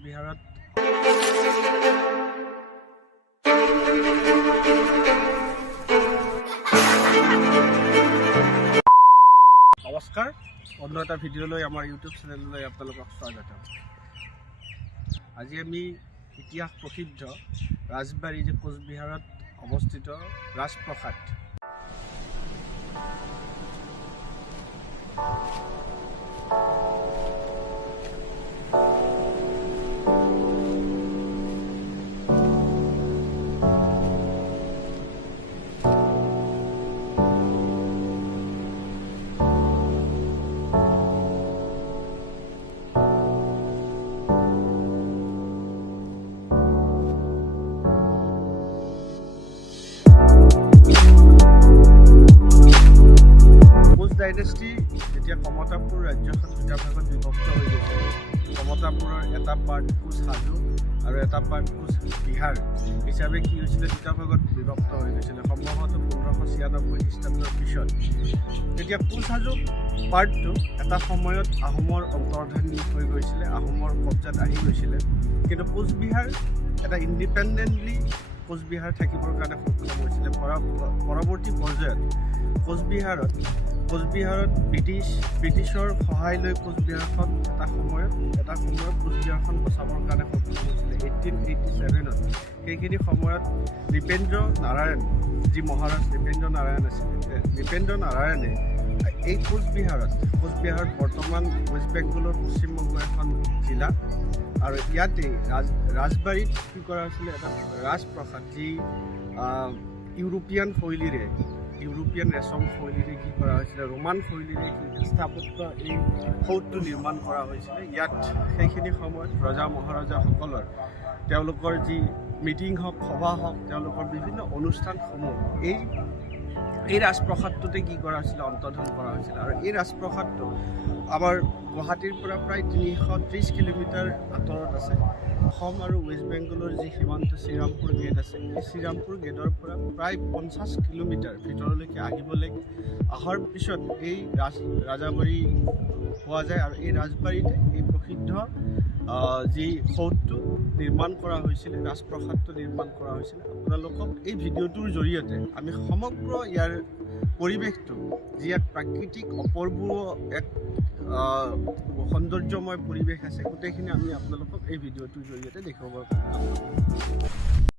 কোচবিহাৰত নমস্কাৰ, অন্য এটা ভিডিঅ'লৈ আমাৰ ইউটিউব চেনেললৈ আপোনালোকক স্বাগতম। আজি আমি ইতিহাস প্ৰসিদ্ধ ৰাজবাৰী যে কোচবিহাৰত অৱস্থিত ৰাজপ্ৰসাদ ডাইনেষ্টি যেতিয়া কমতাপুৰ ৰাজ্যখন দুটা ভাগত বিভক্ত হৈ গৈছিল। কমতাপুৰৰ এটা পাৰ্ট কোচহাজো আৰু এটা পাৰ্ট কোচবিহাৰ হিচাপে কি হৈছিলে, দুটা ভাগত বিভক্ত হৈ গৈছিলে সম্ভৱতঃ 1596 খ্ৰীষ্টাব্দৰ পিছত। তেতিয়া কোচহাজো পাৰ্টটো এটা সময়ত আহোমৰ অন্তৰ্ধানী হৈ গৈছিলে, আহোমৰ কব্জাত আহি গৈছিলে। কিন্তু কোচবিহাৰ এটা ইণ্ডিপেণ্ডেণ্টলি কোচবিহাৰ থাকিবৰ কাৰণে সক্ষম হৈছিলে। পৰৱৰ্তী পৰ্যায়ত কোচবিহাৰত ব্ৰিটিছৰ সহায় লৈ কোচবিহাৰখন এটা সময়ত কোচবিহাৰখন বচাবৰ কাৰণে সক্ষম হৈছিলে 1887ত। সেইখিনি সময়ত নৃপেন্দ্ৰ নাৰায়ণ, যি মহাৰাজ নৃপেন্দ্ৰ নাৰায়ণ আছিলে, নৃপেন্দ্ৰ নাৰায়ণে এই কোচবিহাৰত বৰ্তমান ৱেষ্ট বেংগলৰ পশ্চিমবংগৰ এখন জিলা, আৰু ইয়াতে ৰাজবাৰীত কি কৰা হৈছিলে, এটা ৰাজপ্ৰসাদ যি ইউৰোপীয়ান ৰেচম শৈলীৰে কি কৰা হৈছিলে, ৰোমান শৈলীৰে স্থাপত্য এই সৌধটো নিৰ্মাণ কৰা হৈছিলে। ইয়াত সেইখিনি সময়ত ৰজা মহাৰজাসকলৰ তেওঁলোকৰ যি মিটিং হওক, সভা হওক, তেওঁলোকৰ বিভিন্ন অনুষ্ঠানসমূহ এই ৰাজপ্ৰসাদটোতে কি কৰা হৈছিলে, অন্তৰ্ধান কৰা হৈছিলে। আৰু এই ৰাজপ্ৰসাদটো আমাৰ গুৱাহাটীৰ পৰা প্ৰায় 330 কিলোমিটাৰ আঁতৰত আছে। অসম আৰু ৱেষ্ট বেংগলৰ যি সীমান্ত শ্ৰীৰামপুৰ গেট আছে, এই শ্ৰীৰামপুৰ গেটৰ পৰা প্ৰায় 50 কিলোমিটাৰ ভিতৰলৈকে অহাৰ পিছত এই ৰাজাবাৰী পোৱা যায়। আৰু এই ৰাজবাৰীতে এই প্ৰসিদ্ধ যি সৌধটো নিৰ্মাণ কৰা হৈছিলে, ৰাজপ্ৰসাদটো নিৰ্মাণ কৰা হৈছিলে। আপোনালোকক এই ভিডিঅ'টোৰ জৰিয়তে আমি সমগ্ৰ ইয়াৰ পৰিৱেশটো, যি এক প্ৰাকৃতিক অপূৰ্ব এক সৌন্দৰ্যময় পৰিৱেশ আছে, গোটেইখিনি আমি আপোনালোকক এই ভিডিঅ'টোৰ জৰিয়তে দেখুৱাব পাৰিম।